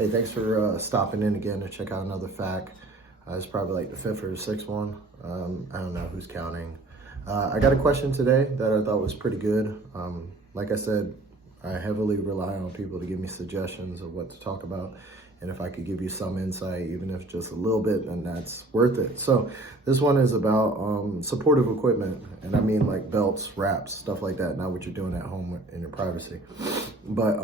Hey, thanks for stopping in again to check out another fact. It's probably like the fifth or the sixth one. I don't know who's counting. I got a question today that I thought was pretty good. Like I said, I heavily rely on people to give me suggestions of what to talk about. And if I could give you some insight, even if just a little bit, then that's worth it. So this one is about supportive equipment. And I mean like belts, wraps, stuff like that, not what you're doing at home in your privacy. But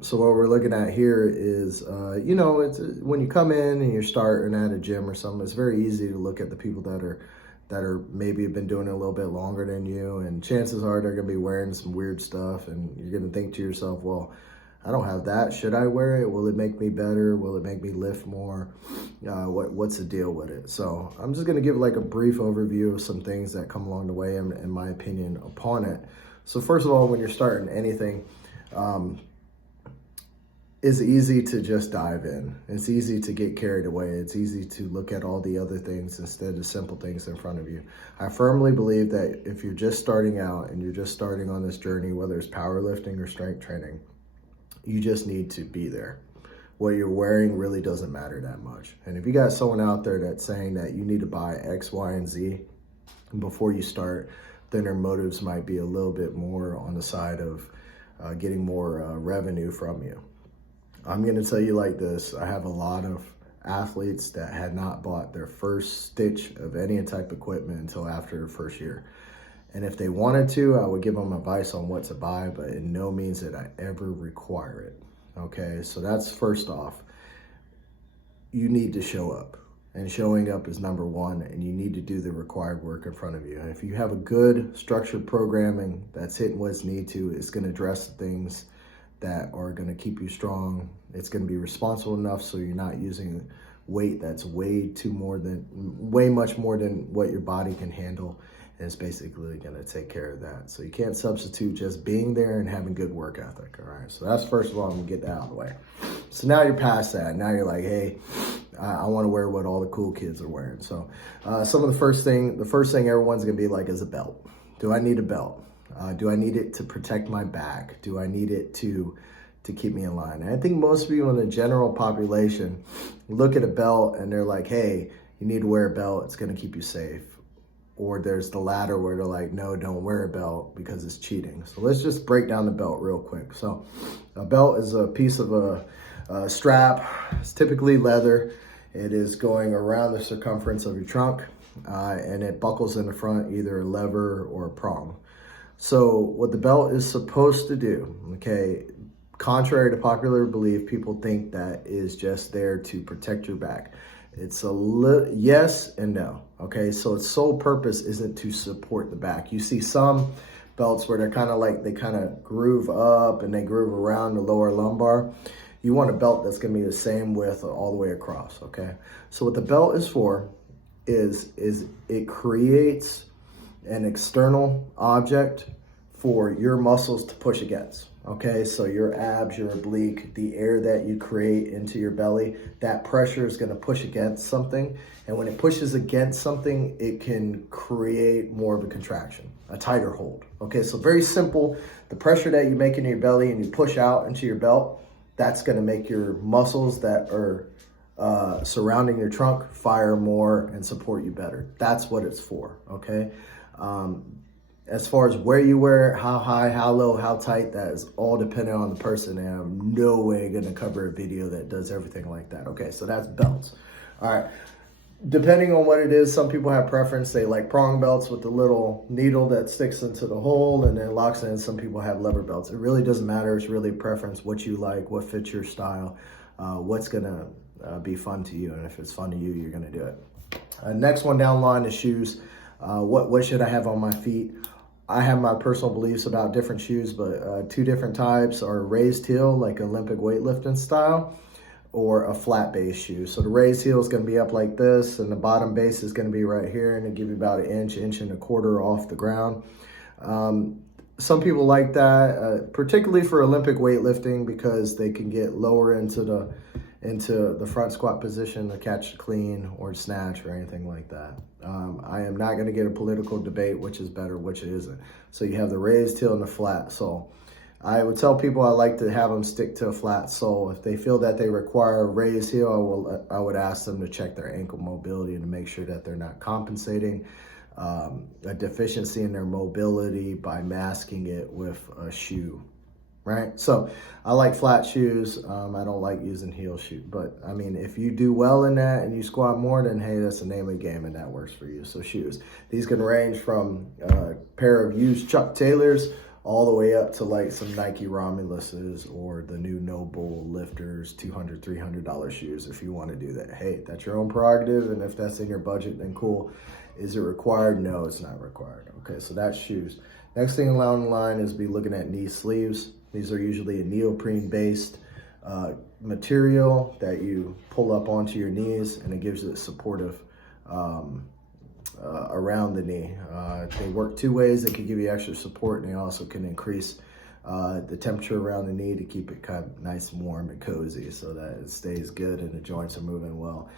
so what we're looking at here is, it's when you come in and you're starting at a gym or something, it's very easy to look at the people that are maybe have been doing it a little bit longer than you, and chances are they're gonna be wearing some weird stuff, and you're gonna think to yourself, well, I don't have that. Should I wear it? Will it make me better? Will it make me lift more? What's the deal with it? So I'm just gonna give like a brief overview of some things that come along the way, in my opinion, upon it. So first of all, when you're starting anything, it's easy to just dive in. It's easy to get carried away. It's easy to look at all the other things instead of simple things in front of you. I firmly believe that if you're just starting out and you're just starting on this journey, whether it's powerlifting or strength training, you just need to be there. What you're wearing really doesn't matter that much. And if you got someone out there that's saying that you need to buy X, Y, and Z before you start, then their motives might be a little bit more on the side of getting more revenue from you. I'm going to tell you like this. I have a lot of athletes that had not bought their first stitch of any type of equipment until after the first year. And if they wanted to, I would give them advice on what to buy, but in no means did I ever require it. Okay, so that's first off. You need to show up, and showing up is number one, and you need to do the required work in front of you. And if you have a good structured programming that's hitting what it's need to, it's going to address the things that are going to keep you strong. It's going to be responsible enough so you're not using weight that's way much more than what your body can handle. And it's basically going to take care of that. So you can't substitute just being there and having good work ethic. All right. So that's first of all, I'm going to get that out of the way. So now you're past that. Now you're like, hey, I want to wear what all the cool kids are wearing. So the first thing everyone's going to be like is a belt. Do I need a belt? Do I need it to protect my back? Do I need it to keep me in line? And I think most people in the general population look at a belt and they're like, hey, you need to wear a belt. It's going to keep you safe. Or there's the latter where they're like, no, don't wear a belt because it's cheating. So let's just break down the belt real quick. So a belt is a piece of a strap. It's typically leather. It is going around the circumference of your trunk, and it buckles in the front, either a lever or a prong. So what the belt is supposed to do, okay, contrary to popular belief, people think that is just there to protect your back. It's yes and no, okay? So its sole purpose isn't to support the back. You see some belts where they're kind of like, they kind of groove up and they groove around the lower lumbar. You want a belt that's gonna be the same width all the way across, okay? So what the belt is for is it creates an external object for your muscles to push against. Okay, so your abs, your oblique, the air that you create into your belly, that pressure is going to push against something. And when it pushes against something, it can create more of a contraction, a tighter hold. Okay, so very simple. The pressure that you make in your belly and you push out into your belt, that's going to make your muscles that are surrounding your trunk fire more and support you better. That's what it's for, okay? As far as where you wear it, how high, how low, how tight, that is all dependent on the person. And I'm no way going to cover a video that does everything like that. Okay, so that's belts. All right. Depending on what it is, some people have preference. They like prong belts with the little needle that sticks into the hole and then locks in. Some people have lever belts. It really doesn't matter. It's really preference, what you like, what fits your style, what's going to be fun to you. And if it's fun to you, you're going to do it. Next one down the line is shoes. What should I have on my feet? I have my personal beliefs about different shoes, but two different types are raised heel, like Olympic weightlifting style, or a flat base shoe. So the raised heel is going to be up like this, and the bottom base is going to be right here, and it give you about an inch and a quarter off the ground. Some people like that, particularly for Olympic weightlifting, because they can get lower into the front squat position to catch the clean or snatch or anything like that. I am not going to get a political debate which is better, which isn't. So you have the raised heel and the flat sole. I would tell people I like to have them stick to a flat sole. If they feel that they require a raised heel, I would ask them to check their ankle mobility to make sure that they're not compensating a deficiency in their mobility by masking it with a shoe, right? So I like flat shoes. I don't like using heel shoes, but I mean, if you do well in that and you squat more, then hey, that's the name of the game and that works for you. So shoes, these can range from a pair of used Chuck Taylors all the way up to like some Nike Romuluses or the new Noble Lifters, $200, $300 shoes if you want to do that. Hey, that's your own prerogative, and if that's in your budget, then cool. Is it required? No, it's not required. Okay, so that's shoes. Next thing along the line is be looking at knee sleeves. These are usually a neoprene-based material that you pull up onto your knees, and it gives it supportive around the knee. They work two ways. They can give you extra support, and they also can increase the temperature around the knee to keep it kind of nice and warm and cozy so that it stays good and the joints are moving well.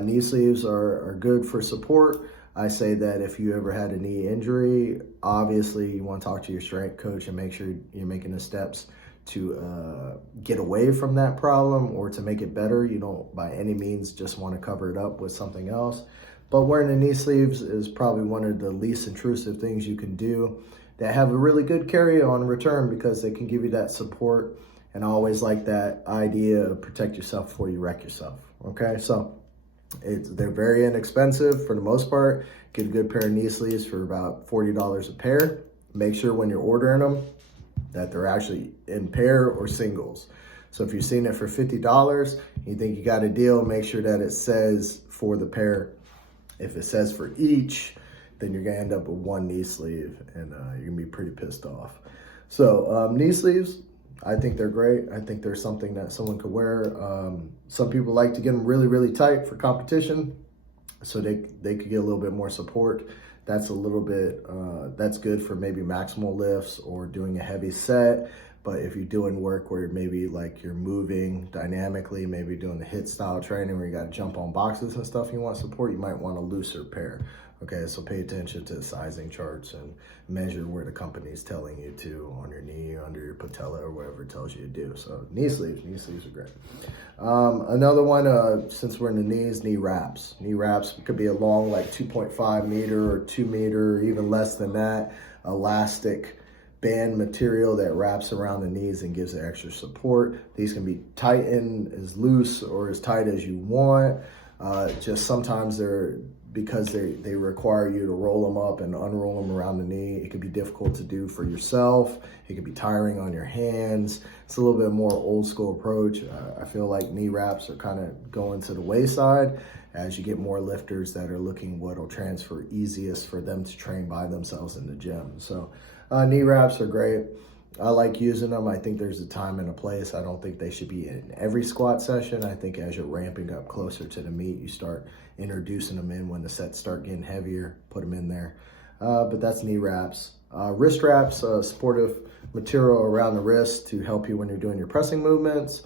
Knee sleeves are good for support. I say that if you ever had a knee injury, obviously you want to talk to your strength coach and make sure you're making the steps to get away from that problem or to make it better. You don't by any means just want to cover it up with something else. But wearing the knee sleeves is probably one of the least intrusive things you can do that have a really good carry on return because they can give you that support. And I always like that idea of protect yourself before you wreck yourself. Okay, so they're very inexpensive for the most part. Get a good pair of knee sleeves for about $40 a pair. Make sure when you're ordering them that they're actually in pair or singles. So if you've seen it for $50, you think you got a deal, make sure that it says for the pair. If it says for each, then you're gonna end up with one knee sleeve and you're gonna be pretty pissed off. So knee sleeves, I think they're great. I think they're something that someone could wear. Some people like to get them really, really tight for competition so they could get a little bit more support. That's a little bit, that's good for maybe maximal lifts or doing a heavy set. But if you're doing work where maybe like you're moving dynamically, maybe doing the HIIT style training where you got to jump on boxes and stuff, you want support, you might want a looser pair. Okay, so pay attention to the sizing charts and measure where the company's telling you to on your knee, or under your patella, or whatever it tells you to do. So knee sleeves are great. Another one, since we're in the knees, knee wraps. Knee wraps could be a long, like 2.5 meter or 2 meter, or even less than that, elastic band material that wraps around the knees and gives it extra support. These can be tightened as loose or as tight as you want. Just sometimes because they require you to roll them up and unroll them around the knee. It can be difficult to do for yourself. It can be tiring on your hands. It's a little bit more old school approach. I feel like knee wraps are kind of going to the wayside as you get more lifters that are looking what'll transfer easiest for them to train by themselves in the gym. So knee wraps are great. I like using them. I think there's a time and a place. I don't think they should be in every squat session. I think as you're ramping up closer to the meet, you start introducing them in when the sets start getting heavier, put them in there. But that's knee wraps. Wrist wraps, supportive material around the wrist to help you when you're doing your pressing movements.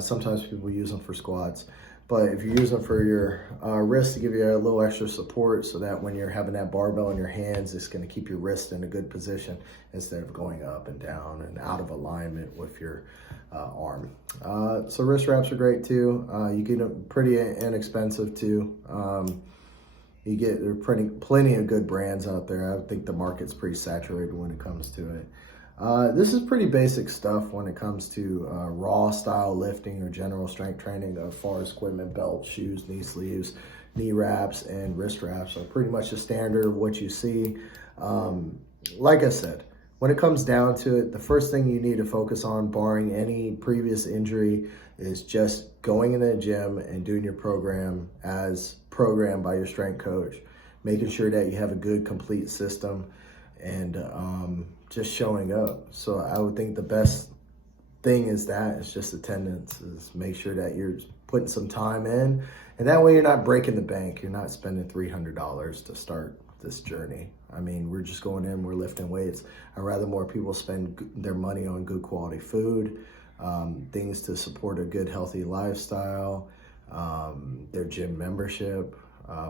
Sometimes people use them for squats. But if you use them for your wrist to give you a little extra support so that when you're having that barbell in your hands, it's going to keep your wrist in a good position instead of going up and down and out of alignment with your arm. So wrist wraps are great too. You get them pretty inexpensive too. There are plenty of good brands out there. I think the market's pretty saturated when it comes to it. This is pretty basic stuff when it comes to raw style lifting or general strength training as far as equipment, belts, shoes, knee sleeves, knee wraps, and wrist wraps are pretty much the standard of what you see. Like I said, when it comes down to it, the first thing you need to focus on, barring any previous injury, is just going in the gym and doing your program as programmed by your strength coach, making sure that you have a good, complete system, and just showing up. So I would think the best thing is just attendance, is make sure that you're putting some time in, and that way you're not breaking the bank. You're not spending $300 to start this journey. I mean, we're just going in, we're lifting weights. I'd rather more people spend their money on good quality food, things to support a good, healthy lifestyle, their gym membership,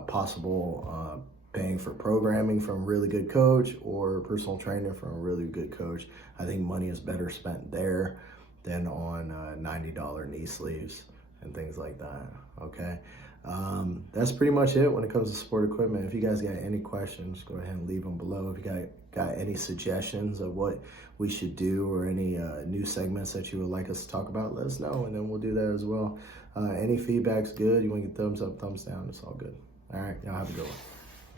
possible paying for programming from a really good coach or personal training from a really good coach. I think money is better spent there than on $90 knee sleeves and things like that. Okay. That's pretty much it when it comes to sport equipment. If you guys got any questions, go ahead and leave them below. If you got any suggestions of what we should do or any new segments that you would like us to talk about, let us know, and then we'll do that as well. Any feedback's good. You want to get thumbs up, thumbs down, it's all good. All right, y'all have a good one.